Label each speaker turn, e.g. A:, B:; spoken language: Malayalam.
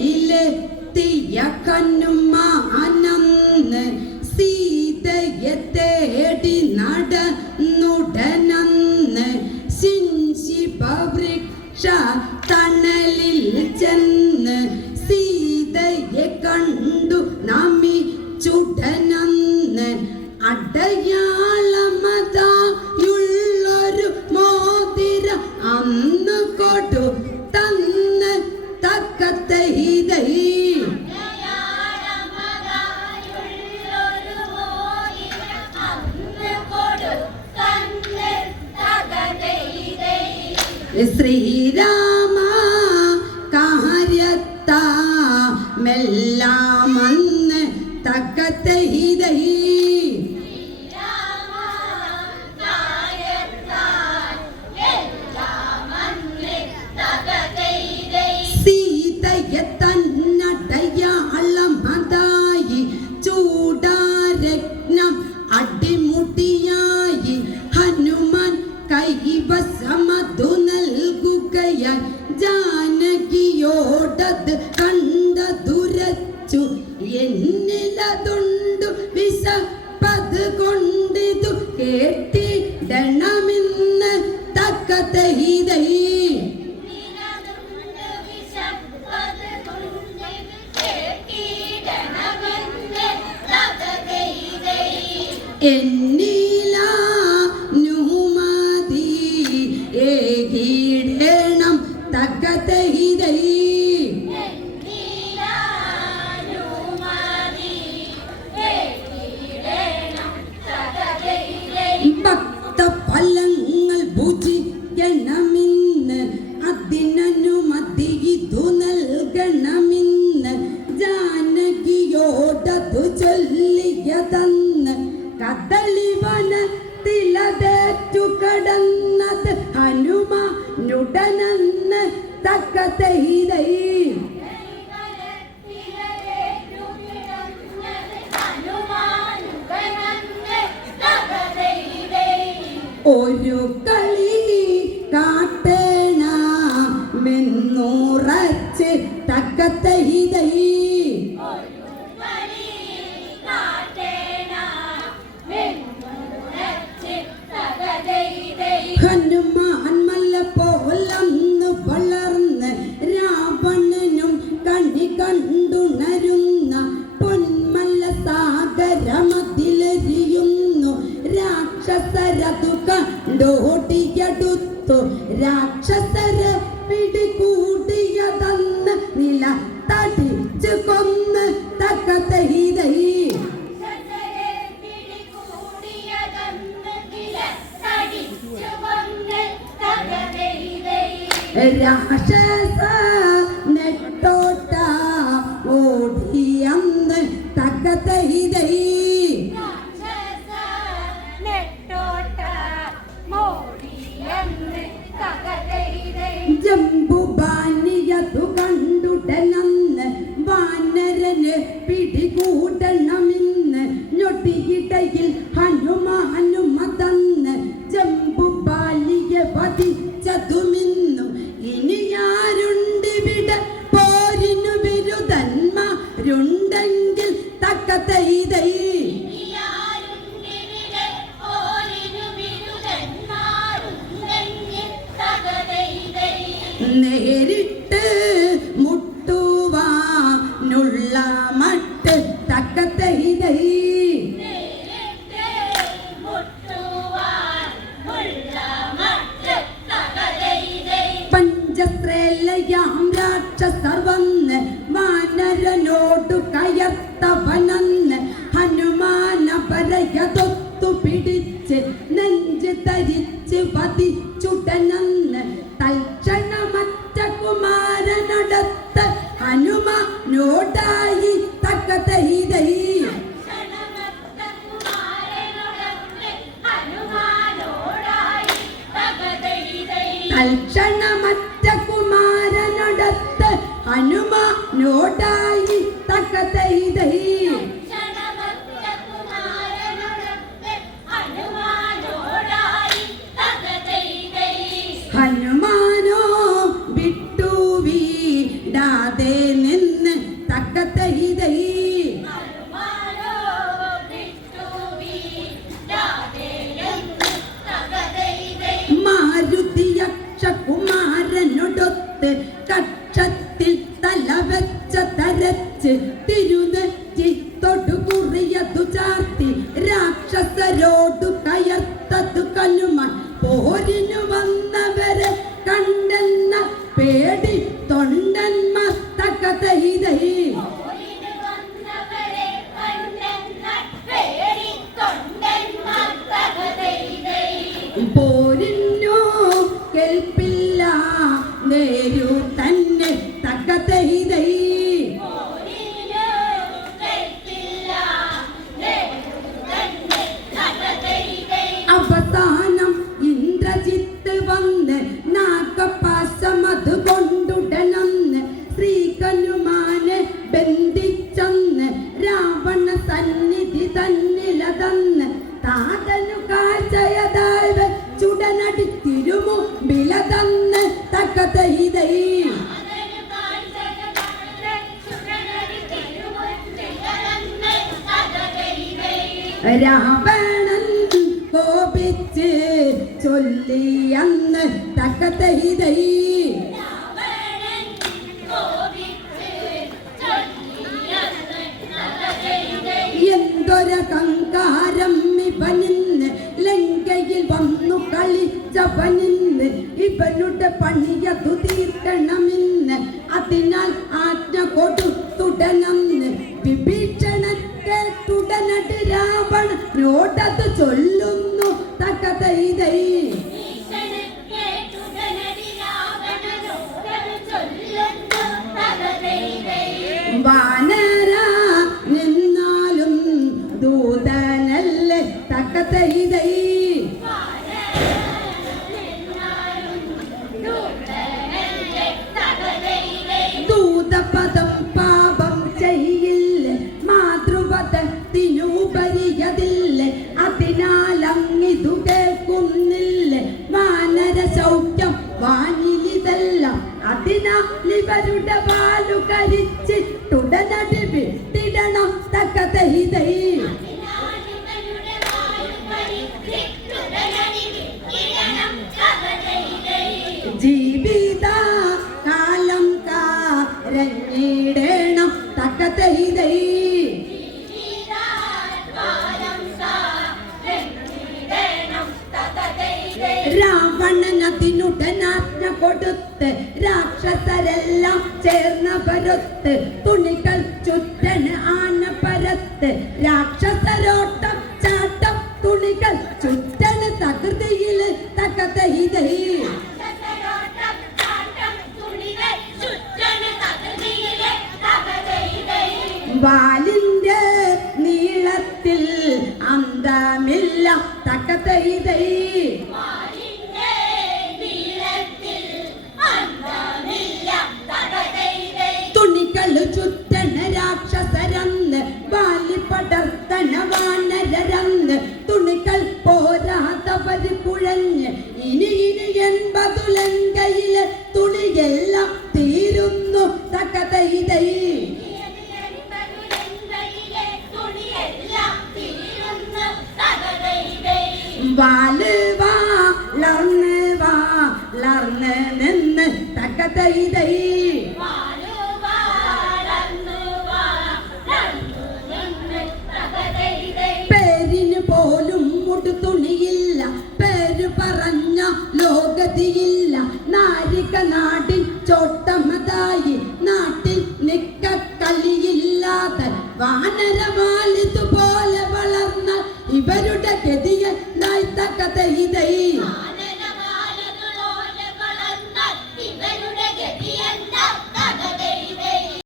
A: ഗംഗയിലെത്തിയ കണ്ണുമാ ശ്രീരാമ കാര്യത്താ മെല്ലാ തടയാൻ ജാനകിയോടത് കണ്ടതുരച്ചു എന്നിലതുണ്ടു വിശപ്പത് കൊണ്ടിതു കേട്ടിടണമെന്ന് തക്ക തൈതൈ എന്നി ചൊല്ലിയതന്ന് കദളിവനത്തിലതേറ്റു കടന്നത് ഹനുമ നുടനെന്ന് തക്ക തെയ്തൈ ഒരു under my നേരിട്ട് മുട്ടുവാനുള്ള മട്ട് തക്കത്തെ ഇതൈ പഞ്ചശ്രേലയാം രാക്ഷസർവന്ന് വാനരനോട് കയർ ಲೋಟಾಯಿ ತಕ್ಕ ತಹಿ ದಹಿ തൽക്ഷണമറ്റ കുമാരനടത്ത് ഹനുമ നോടായി തക്കതൈതൈ പോരിന്നു കേൾപ്പില്ല നേരു തന്നെ തക്കത്തെ രാവണൻ കോപിച്ച് ചൊല്ലി അന്ന് എന്തൊരു കങ്കാരം ഇവനിന്ന് ലങ്കയിൽ വന്നു കളിച്ചവനിന്ന് ഇവനുടെ പണിയതു തീർക്കണമെന്ന് അതിനാൽ ആജ്ഞ കൊടുത്തുടനം priority to మధ్య బాలు కదిస్తే ചേർന്ന പരത്ത് തുണി തുലങ്കയിലെ തുണിയെല്ലാം തീരുന്നു. തക്ക തൈ തൈ വാൽ വാ ലർന്ന് വാ ലർന്ന് നിന്ന് തക്ക